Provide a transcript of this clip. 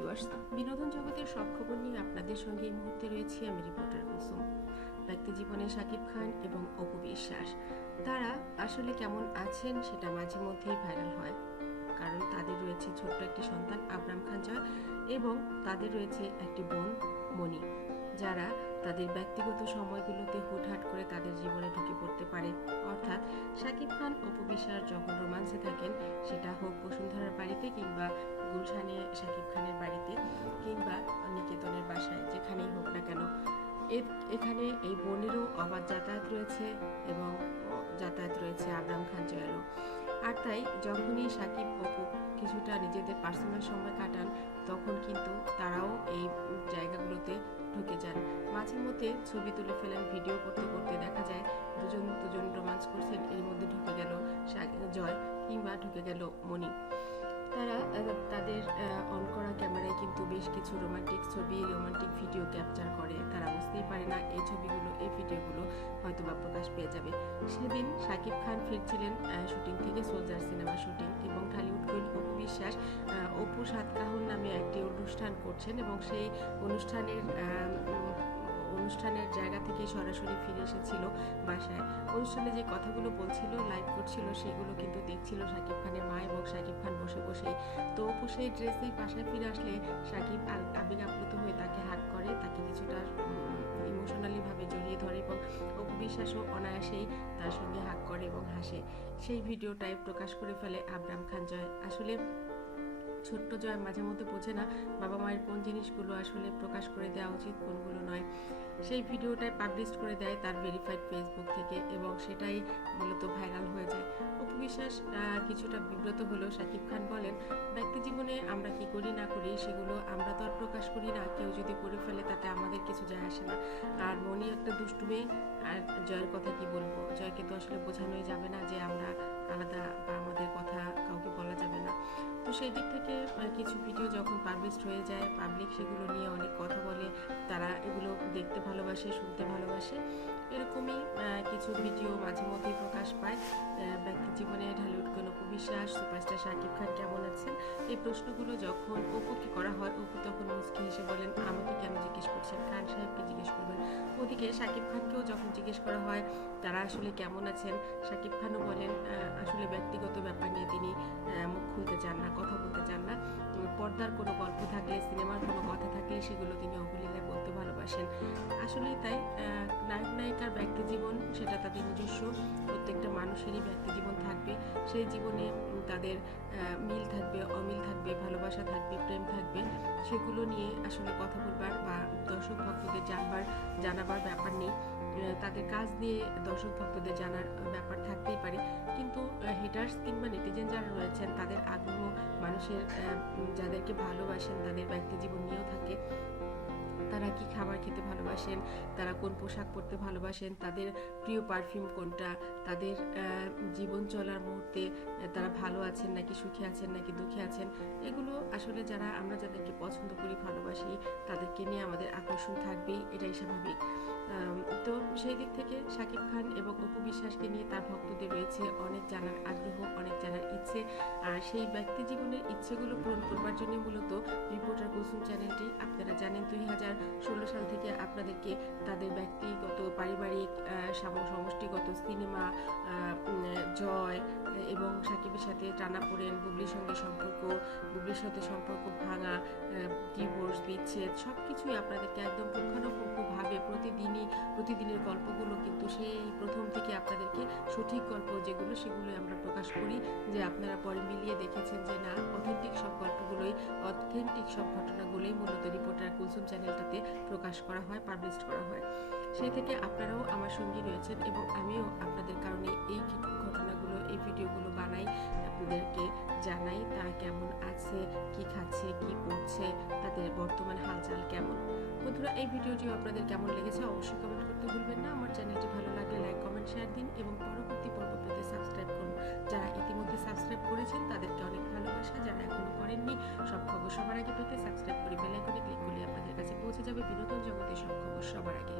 Viewers বিনোদন জগতের সব খবর নিয়ে আপনাদের সঙ্গে এই মুহূর্তে রয়েছি আমি রিপোর্টার কুসুম। ব্যক্তি জীবনে সাকিব খান এবং অপু বিশ্বাস। তারা আসলে কেমন আছেন সেটা মাঝে মধ্যেই ভাইরাল হয়। কারণ তাদের রয়েছে ছোট্ট একটি সন্তান আব্রাম খান জয় এবং তাদের রয়েছে একটি বোন মনি যারা তাদের ব্যক্তিগত সময়গুলোতে হুটহাট করে তাদের জীবনে ঢুকে পড়তে পারে। অর্থাৎ সাকিব খান, অপু বিশ্বাস যখন রোমান্সে থাকেন, সেটা হোক বসুন্ধরার বাড়িতে কিংবা গুলশানে শাকিব খানের বাড়িতে কিংবা নিকেতনের বাসায়, যেখানেই হোক না কেন। এখানে এই বোনেরও অবাধ যাতায়াত রয়েছে এবং যাতায়াত রয়েছে আবরাম খান জয়েরও আর তাই যখনই সাকিব অপু কিছুটা নিজেদের পার্সোনাল সময় কাটান, তখন কিন্তু তারাও এই জায়গাগুলোতে ঢুকে যান। মাঝে মধ্যে ছবি তুলে ফেলেন, ভিডিও করতে করতে দেখা যায় দুজন দুজন রোমান্স করছেন, এর মধ্যে ঢুকে গেল জয় কিংবা ঢুকে গেল মণি। তারা তাদের অন করা ক্যামেরায় কিন্তু বেশ কিছু রোমান্টিক ছবি রোমান্টিক ভিডিও ক্যাপচার করে। তারা বুঝতেই পারে না এই ছবিগুলো, এই ভিডিওগুলো হয়তো বা প্রকাশ পেয়ে যাবে। সেদিন শাকিব খান ফিরছিলেন শুটিং থেকে সোলজার সিনেমা শুটিং এবং ঢালিউড কুইন অপু বিশ্বাস অপু সাতকাহন নামে একটি অনুষ্ঠান করছেন এবং সেই অনুষ্ঠানের অনুষ্ঠানের জায়গা থেকে সরাসরি ফিরে এসেছিল বাসায়। অনুষ্ঠানে যে কথাগুলো বলছিল, লাইভ করছিল, সেগুলো কিন্তু দেখছিল শাকিব খানের মা এবং শাকিব খান বসে বসেই। তো অপু সেই ড্রেসেই বাসায় ফিরে আসলে আল- আবেগ আপ্লুত হয়ে তাকে হাত করে, তাকে কিছুটা ইমোশনালি ভাবে জড়িয়ে ধরে এবং অপু বিশ্বাসও অনায়াসেই তার সঙ্গে হাত করে এবং হাসে। সেই ভিডিওটাই প্রকাশ করে ফেলে আবরাম খান জয়। আসলে ছোট্ট জয় মাঝে মধ্যে বোঝে না বাবা মায়ের কোন জিনিসগুলো আসলে প্রকাশ করে দেওয়া উচিত, কোনগুলো নয়। সেই ভিডিওটাই পাবলিশ করে দেয় তার ভেরিফাইড ফেসবুক থেকে এবং সেটাই মূলত ভাইরাল হয়ে যায়। অপু বিশ্বাস কিছুটা বিব্রত হলেও শাকিব খান বলেন, ব্যক্তি জীবনে আমরা কি করি না করি সেগুলো আমরা তো আর প্রকাশ করি না। কেউ যদি করে ফেলে তাতে আমাদের কিছু যায় আসে না। আর মনি একটা দুষ্টু মেয়ে, আর জয়ের কথা কি বলব? জয়কে তো আসলে বোঝানোই যাবে না যে আমরা আলাদা বা আমাদের কথা সেই দিক থেকে কিছু ভিডিও যখন পাবলিশ হয়ে যায় পাবলিক সেগুলো নিয়ে অনেক কথা বলে, তারা এগুলো দেখতে ভালোবাসে, শুনতে ভালোবাসে। এরকমই কিছু ভিডিও মাঝে মধ্যেই প্রকাশ পায়। ব্যক্তি জীবনে ঢালিউড কোন বিশ্বাস সুপারস্টার শাকিব খান কেমন আছেন? এই প্রশ্নগুলো যখন অপুকে করা হয়, অপু তখন মুসকি হেসে বলেন, আমাকে কেন জিজ্ঞেস করছেন? খান সাহেবকে জিজ্ঞেস করবেন। ওদিকে শাকিব খানকেও যখন জিজ্ঞেস করা হয় তারা আসলে কেমন আছেন? শাকিব খানও বলেন আসলে ব্যক্তিগত ব্যাপার নিয়ে তিনি মুখ খুলতে চান না, কথা বলতে চান না। পর্দার কোনো গল্প থাকলে, সিনেমার কোনো কথা থাকলে সেগুলো তিনি অবলীলায় বলতে ভালোবাসেন। আসলেই তাই নায়ক নায়িকার ব্যক্তি জীবন সেটা তাদের নিজস্ব। প্রত্যেকটা মানুষেরই ব্যক্তি জীবন থাকবে। সেই জীবনে তাদের মিল থাকবে, অমিল থাকবে, ভালোবাসা থাকবে, প্রেম থাকবে। সেগুলো নিয়ে আসলে কথা বলবার বা দর্শক ভক্তদের জানবার, জানাবার ব্যাপার নেই। তাদের কাজ দিয়ে দর্শক ভক্তদের জানার ব্যাপার থাকতেই পারে। কিন্তু হিটার্স কিংবা নেটিজেন যারা রয়েছেন, তাদের আগ্রহ মানুষের যাদেরকে ভালোবাসেন, তাদের ব্যক্তি জীবন নিয়েও থাকে। তারা কি খাবার খেতে ভালোবাসেন? তারা কোন পোশাক পরতে ভালোবাসেন? তাদের প্রিয় পারফিউম কোনটা? তাদের জীবন চলার মুহূর্তে তারা ভালো আছেন নাকি সুখে আছেন নাকি দুঃখে আছেন? এগুলো আসলে যারা আমরা যাদেরকে পছন্দ করি, ভালোবাসি, তাদেরকে নিয়ে আমাদের আকর্ষণ থাকবেই, এটাই স্বাভাবিক। তো সেই দিক থেকে শাকিব খান এবং অপু বিশ্বাসকে নিয়ে তার ভক্তদের রয়েছে অনেক জানার আগ্রহ, অনেক জানার ইচ্ছে। আর সেই ব্যক্তি জীবনের ইচ্ছেগুলো পূরণ করবার জন্য মূলত রিপোর্টার কুসুম চ্যানেলটি। আপনারা জানেন দুই হাজার ষোলো সাল থেকে আপনাদেরকে তাদের ব্যক্তিগত, পারিবারিক সমষ্টিগত সিনেমা জয় এবং সাকিবের সাথে টানা পড়েন বুবলির সঙ্গে সম্পর্ক, বুবলির সাথে সম্পর্ক ভাঙা ডিভোর্স বিচ্ছেদ সব কিছুই আপনাদেরকে একদম পুঙ্খানুপুঙ্খভাবে প্রতিদিনই প্রতিদিনের গল্পগুলো কিন্তু সেই প্রথম থেকে আপনাদেরকে সঠিক গল্প যেগুলো, সেগুলোই আমরা প্রকাশ করি। যে আপনারা পরে মিলিয়ে দেখেছেন যে না অথেন্টিক সব গল্পগুলোই অথেন্টিক সব ঘটনাগুলোই মূলত রিপোর্টার কুলসুম চ্যানেলটাতে প্রকাশ করা হয় পাবলিশ করা হয়। সেই থেকে আপনারাও আমার সঙ্গী রয়েছেন এবং আমিও আপনাদের কারণে এই ঘটনাগুলো, এই ভিডিওগুলো তারা কেমন আছে, কি খাচ্ছে, কি পড়ছে তাদের বর্তমান হালচাল কেমন? বন্ধুরা, এই ভিডিওটিও আপনাদের কেমন লেগেছে অবশ্যই কমেন্ট করতে ভুলবেন না। আমার চ্যানেলটি ভালো লাগলে লাইক কমেন্ট শেয়ার দিন এবং পরবর্তী পর্ব পেতে সাবস্ক্রাইব করুন। যারা ইতিমধ্যে সাবস্ক্রাইব করেছেন, তাদেরকে অনেক ভালোবাসা। যারা এখনও করেননি, সব খবর সবার আগে পেতে সাবস্ক্রাইব করে বেল আইকনে ক্লিক করলে আপনাদের কাছে পৌঁছে যাবে বিনোদন জগতের সব খবর সবার আগে।